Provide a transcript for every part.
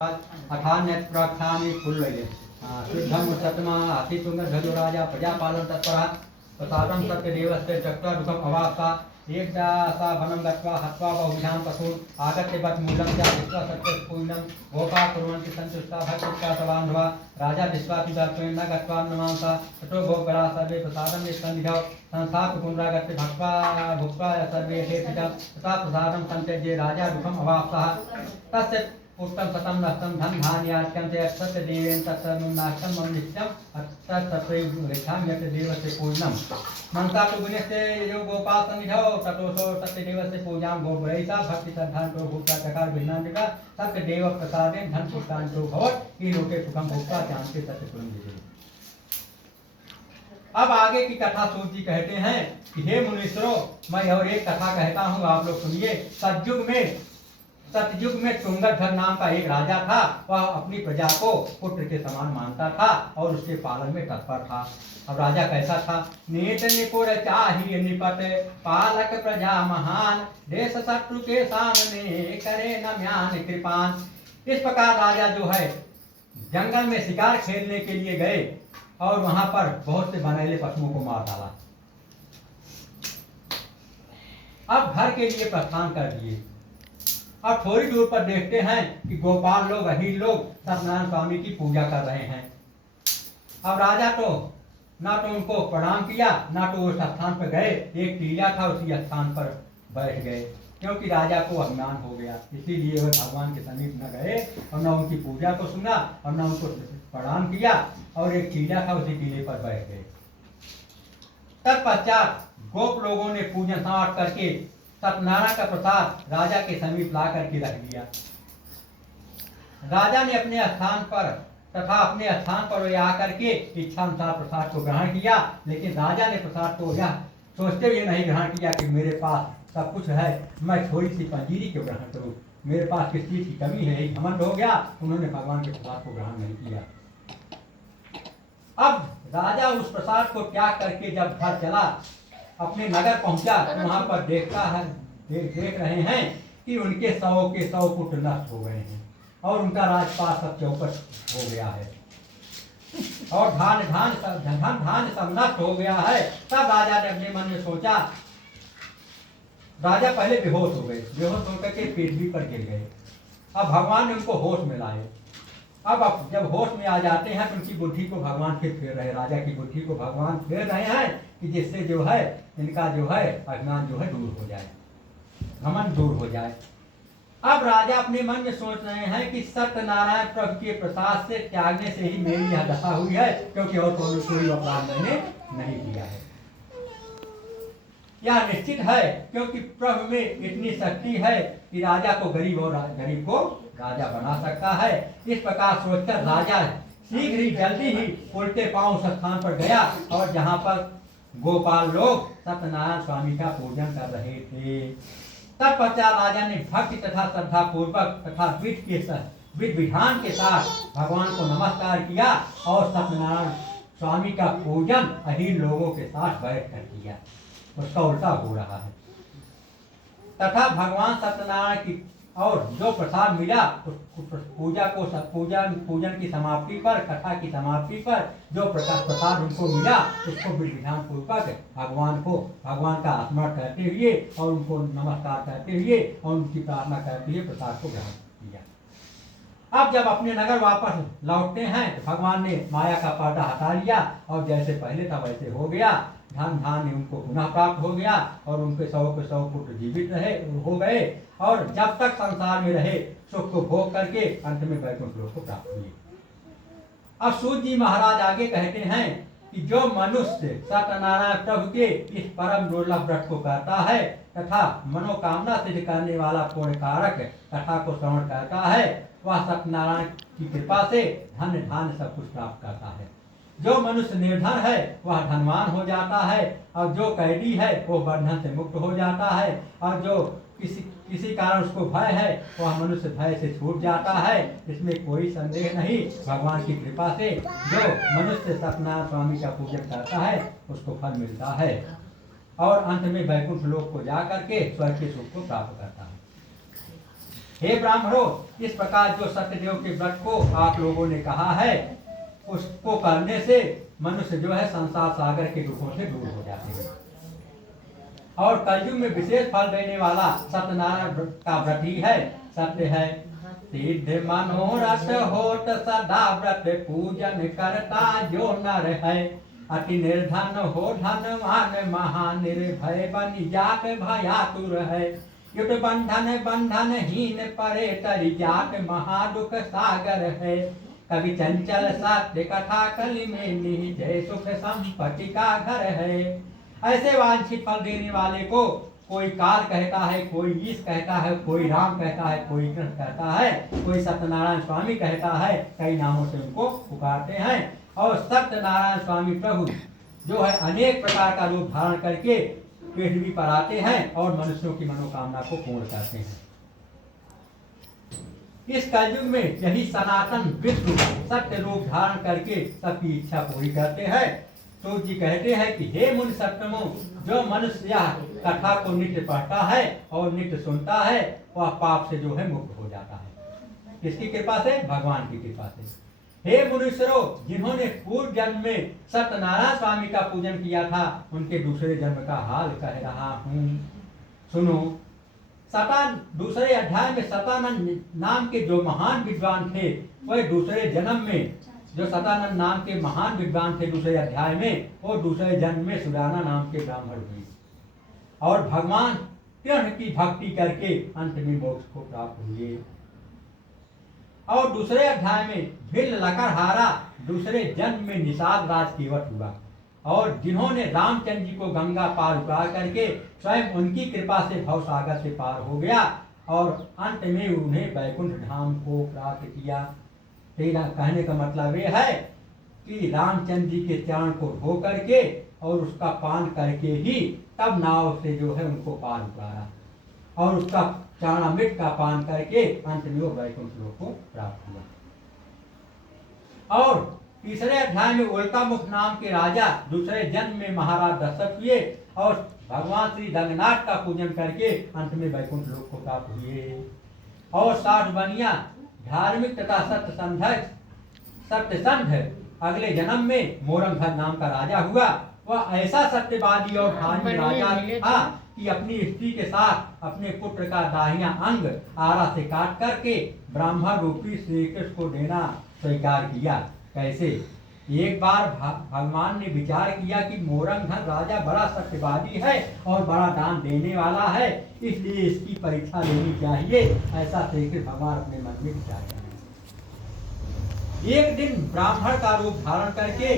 अथान्यत्प्राख्यामि फुल्लये शुद्धं सतमा अतितुंगध्वजो राजा प्रजापालन तत्परः प्रसादं सत्यदेवस्य चक्र दुःखम् अवाप्ता एकदा सा वनं गत्वा हत्वा बहुविधान् पशून् आगत्य वत्मूलं च दृष्ट्वा सत्यपूर्णं गोपा कुर्वन्ति सन्तुष्टा भक्तियुक्ता स बान्धवा राजा विश्वापि दर्शनेन न गत्वा नमांसा ततो भोगकरा सर्वे प्रसादं निस्सन्दिधौ संस्थाप्य पुनरागत्य भक्त्वा भुक्त्वा सर्वे यथेच्छितं तथा प्रसादं सन्त्यज्य राजा दुःखम् अवाप्तः तस्य उत्तम सतम नष्टम धन धान्याख्यम से सत्य देवेन तत्सर्वं नाशम मम नित्यम तत्सत्रेक्षाम यत् देवस्य पूजनम मनसा तो गुणस्य यो गोपाल सन्निधौ ततोसो सत्य देवस्य पूजां गोब्रैसा भक्ति श्रद्धान्तो भूता चकार भिन्नान्तिका सत्य देव प्रसादे धन पुष्टान्तो भवत् ये लोके सुखम भोक्ता जानते सत्य पुरंदरे। अब आगे की कथा सूत जी कहते हैं कि हे मुनीश्वरों, मैं और एक कथा कहता हूँ, आप लोग सुनिए। सतयुग में तुंगध्वज नाम का एक राजा था। वह अपनी प्रजा को पुत्र के समान मानता था और उसके पालन में तत्पर था। अब राजा कैसा था? नेत निपुर चाहिए निपट पालक प्रजा महान देश शत्रु के सामने करे न म्यान कृपान। इस प्रकार राजा जो है जंगल में शिकार खेलने के लिए गए और वहां पर बहुत से बनैले पशुओं को मार डाला। अब घर के लिए प्रस्थान कर दिए। अब थोड़ी दूर पर देखते हैं कि गोपाल लोग अहीर लोग सत्यनारायण स्वामी की पूजा कर रहे हैं। अब राजा तो ना तो उनको प्रणाम किया ना तो उस स्थान पर गए। एक टीला था, उसी स्थान पर बैठ गए क्योंकि राजा को अभिमान हो गया। इसीलिए वह भगवान के समीप न गए और न उनकी पूजा को सुना और न उनको प्रणाम किया और एक टीला था, उसी टीले पर बैठ गए। तत्पश्चात गोप लोगों ने पूजन समाप्त करके सत्यनारायण का प्रसाद राजा के समीप ला करके रख दिया। राजा ने अपने स्थान पर आकर के इच्छा अनुसार प्रसाद को ग्रहण किया, लेकिन राजा ने प्रसाद को यह सोचते हुए नहीं ग्रहण किया कि मेरे पास सब कुछ है, मैं थोड़ी सी पंजीरी क्यों ग्रहण करूं, मेरे पास किस चीज की कमी है, घमंड हो गया। उन्होंने भगवान के प्रसाद को ग्रहण नहीं किया। अब राजा उस प्रसाद को त्याग करके जब घर चला, अपने नगर पहुंचा तो वहां पर देख रहे हैं कि उनके 100 के 100 पुत्र नष्ट हो गए हैं और उनका राजपाट सब चौपट हो गया है और धान सब नष्ट हो गया है। तब राजा ने अपने मन में सोचा, राजा पहले बेहोश हो गए, बेहोश होकर के पृथ्वी पर गिर गए। अब भगवान ने उनको होश में लाए। अब जब होश में आ जाते हैं तो उनकी बुद्धि को भगवान फिर फेर रहे, राजा की बुद्धि को भगवान फेर रहे हैं कि जिससे जो है इनका जो है अज्ञान जो है दूर हो जाए, घमंड दूर हो जाए। अब राजा अपने मन में सोच रहे हैं कि सत्यनारायण प्रभु के प्रसाद से त्यागने से ही मेरी यह दशा हुई है, क्योंकि और कोई अपराध मैंने नहीं किया है। यह निश्चित है क्योंकि प्रभु में इतनी शक्ति है कि राजा को गरीब और गरीब को राजा बना सकता है। इस प्रकार सोचकर राजा शीघ्र ही जल्दी ही उल्टे पांव उस स्थान पर गया और जहां पर गोपाल लोग सत्यनारायण स्वामी का पूजन कर रहे थे। तब पश्चात राजा ने भक्ति तथा श्रद्धा पूर्वक तथा विधि विधान के साथ भगवान को नमस्कार किया और सत्यनारायण स्वामी का पूजन अहीर लोगों के साथ बैठ कर किया। उसका उल्टा हो रहा है। तथा भगवान सत्यनारायण की और जो प्रसाद मिला पूजन की समाप्ति पर, कथा की समाप्ति पर जो प्रसाद उनको मिला उसको विधान पूर्वक भगवान का स्मरण करते हुए और उनको नमस्कार करते हुए और उनकी प्रार्थना करते हुए प्रसाद को ग्रहण किया। अब जब अपने नगर वापस लौटते हैं तो भगवान ने माया का पर्दा हटा लिया और जैसे पहले था वैसे हो गया। धन धान्य उनको पुनः प्राप्त हो गया और उनके 100 के 100 पुत्र जीवित हो गए और जब तक संसार में रहे सुख को भोग करके अंत में वैकुंठ लोक को प्राप्त हुए। अब सूत जी महाराज आगे कहते हैं कि जो मनुष्य सत्यनारायण प्रभु के इस परम दुर्लभ व्रत को करता है तथा मनोकामना सिद्ध करने वाला पुण्य कारक कथा को श्रवण करता है, वह सत्यनारायण की कृपा से धन धान्य सब कुछ प्राप्त करता है। जो मनुष्य निर्धन है वह धनवान हो जाता है और जो कैदी है वो बंधन से मुक्त हो जाता है और जो किसी कारण उसको भय है वह मनुष्य भय से छूट जाता है। इसमें कोई संदेह नहीं। भगवान की कृपा से जो मनुष्य सत्यनारायण स्वामी का पूजन करता है उसको फल मिलता है और अंत में वैकुंठ लोक को जा करके स्वर्ग के सुख को प्राप्त करता है। हे ब्राह्मणों, इस प्रकार जो सत्यदेव के व्रत को आप लोगों ने कहा है, उसको करने से मनुष्य जो है संसार सागर के दुखों से दूर हो जाते हैं। और कलयुग में विशेष फल देने वाला सत्यनारायण का व्रत ही है। सत्य है सिद्ध मनोरथ होत सदा व्रत पूजन करता जो नर है। अति निर्धन हो धनवान महानिर्भय बनि जात भयातुर है। युट बंधन बंधन हीन परे तरि जात महादुख सागर है। कवि चंचल सत्य कथा कलि में निहित सुख संपत्ति का घर है। ऐसे वांछित फल देने वाले को कोई काल कहता है, कोई ईश कहता है, कोई राम कहता है, कोई कृष्ण कहता है, कोई सत्यनारायण स्वामी कहता है। कई नामों से उनको पुकारते हैं। और सत्यनारायण स्वामी प्रभु जो है अनेक प्रकार का रूप धारण करके पृथ्वी पर आते हैं और मनुष्यों की मनोकामना को पूर्ण करते हैं। इस कलयुग में यही सनातन विष्णु सत्य रूप धारण करके सबकी इच्छा पूरी करते हैं। तो जी कहते हैं कि हे मुनि सत्तमो, जो मनुष्य यह कथा को नित्य पढ़ता है और नित्य सुनता है, वह पाप से जो है मुक्त हो जाता है। किसकी कृपा से? भगवान की कृपा से। हे मुनीश्वरों, जिन्होंने पूर्व जन्म में सत्यनारायण स्वामी का पूजन किया था, उनके दूसरे जन्म का हाल कह रहा हूँ, सुनो। दूसरे अध्याय में सतानंद नाम के जो महान विद्वान थे, वह दूसरे जन्म में जो सतानंद नाम के महान विद्वान थे दूसरे अध्याय में, वो दूसरे जन्म में सुदाना नाम के ब्राह्मण हुए और भगवान कृष्ण की भक्ति करके अंत में मोक्ष को प्राप्त हुए। और दूसरे अध्याय में भिल लकड़हारा दूसरे जन्म में निषाद राज केवट हुआ। और जिन्होंने रामचंद्र जी को गंगा पार उतार करके स्वयं उनकी कृपा से भव सागर से पार हो गया और अंत में उन्हें वैकुंठ धाम को प्राप्त किया। तेरा कहने का मतलब ये है कि रामचंद्र जी के चरण को धो करके और उसका पान करके ही तब नाव से जो है उनको पार उतारा और उसका चरणामृत का पान करके अंत में वो वैकुंठ लोक को प्राप्त हुआ। और तीसरे अध्याय में उल्टा मुख नाम के राजा दूसरे जन्म में महाराज दशरथ हुए और भगवान श्री रंगनाथ का पूजन करके अंत में वैकुंठ लोक को प्राप्त हुए। और 60 बनिया धार्मिक तथा सत्यसंध अगले जन्म में मोरंगधर नाम का राजा हुआ। वह ऐसा सत्यवादी और धार्मिक राजा था कि अपनी स्त्री के साथ अपने पुत्र का दाहिना अंग आरा से काट करके ब्राह्मण रूपी श्री कृष्ण को देना स्वीकार किया। कैसे? एक बार भगवान ने विचार किया कि मोरंगधर राजा बड़ा सत्यवादी है और बड़ा दान देने वाला है, इसलिए इसकी परीक्षा लेनी चाहिए। ऐसा श्री कृष्ण भगवान अपने मन में विचार किया। एक दिन ब्राह्मण का रूप धारण करके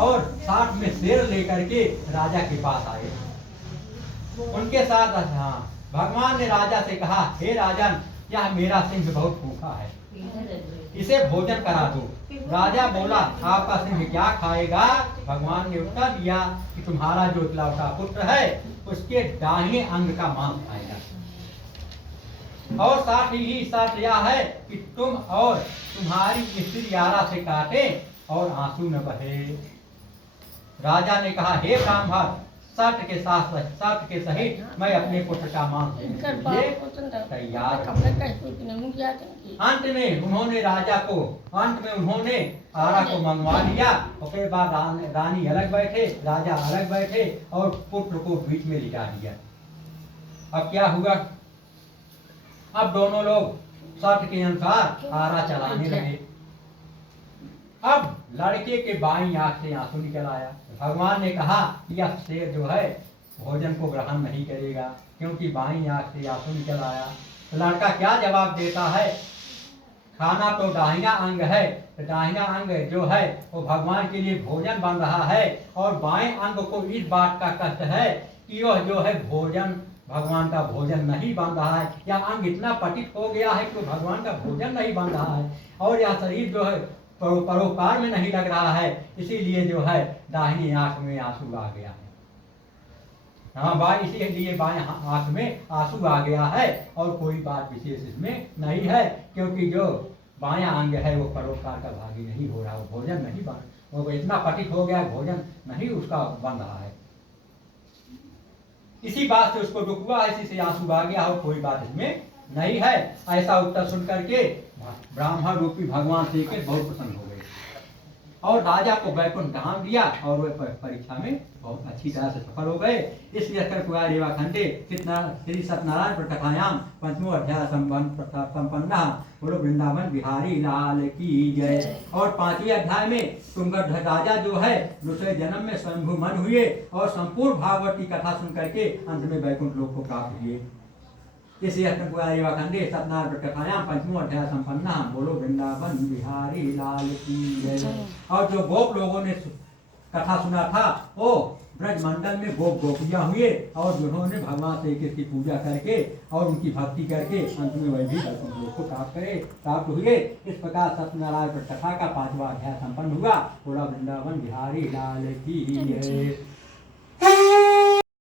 और साथ में शेर लेकर के राजा के पास आए। उनके साथ भगवान ने राजा से कहा, हे राजन, यह मेरा सिंह बहुत भूखा है, इसे भोजन करा दो। राजा बोला, आपका सिंह क्या खाएगा? भगवान ने उत्तर दिया कि तुम्हारा जो इकलौता पुत्र है उसके दाहिने अंग का मांस खाएगा। और साथ ही शर्त यह है कि तुम और तुम्हारी स्त्री आरा से काटे और आंसू न बहे। राजा ने कहा, हे ब्राह्मण, शर्त के सहित मैं अपने पुत्र का मांस देने के लिए तैयार हूं। अंत में उन्होंने आरा को मंगवा लिया। उसके बाद रानी अलग बैठे, राजा अलग बैठे और पुत्र को बीच में लिटा दिया। अब क्या हुआ? अब दोनों लोग शर्त के अनुसार आरा चलाने लगे। अब लड़के के बाईं आंख से आंसू निकल आया। भगवान ने कहा, यह शेर जो है भोजन को ग्रहण नहीं करेगा क्योंकि बाईं आंख से आंसू निकल आया। तो लड़का क्या जवाब देता है? खाना तो दाहिना अंग है, तो दाहिना अंग जो है वो भगवान के लिए भोजन बन रहा है और बाएं अंग को इस बात का कष्ट है कि वह जो है भोजन भगवान का भोजन नहीं बन रहा है, या अंग इतना पतित हो गया है कि भगवान का भोजन नहीं बन रहा है और यह शरीर जो है परोपकार में नहीं लग रहा है, इसीलिए जो है दाहिनी आंख में आंसू आ गया है। हाँ, इसीलिए बाएं आंख में आंसू आ गया है और कोई बात विशेष इसमें नहीं है, क्योंकि जो बायां अंग है वो परोपकार का भागी नहीं हो रहा, वो भोजन नहीं बन, वो इतना पतित हो गया, भोजन नहीं उसका बन रहा है। इसी बात से उसको दुख हुआ, इसी से आंसू आ गया और कोई बात इसमें नहीं है। ऐसा उत्तर सुन करके ब्राह्मण रूपी भगवान श्री कृष्ण बहुत प्रसन्न हो गए और राजा को वैकुंठ धाम दिया और वे परीक्षा में बहुत अच्छी तरह से सफल हो गए। इसलिए कुमार रेवा खंडे श्री सत्यनारायण पर कथायाम पंचमो अध्याय संपन्न। बोलो वृंदावन बिहारी लाल की जय। और 5वें अध्याय में तुंगध्वज राजा जो है दूसरे जन्म में स्वयंभू मन हुए और संपूर्ण भागवत की कथा सुन करके अंत में वैकुंठ लोक को प्राप्त हुए। इसलिए खंडे सत्यनारायण कथायाम पंचमो अध्याय संपन्न। बोलो वृंदावन बिहारी लाल की जय। और जो गोप लोगों ने कथा सुना था वो ब्रज मंडल में गोप गोपियां हुए और जिन्होंने भगवान श्री कृष्ण की पूजा करके और उनकी भक्ति करके अंत में वह भी वैकुंठ लोक को प्राप्त हुए। इस प्रकार सत्यनारायण पर कथा का 5वां अध्याय संपन्न हुआ। बोला वृंदावन बिहारी लाल की जय।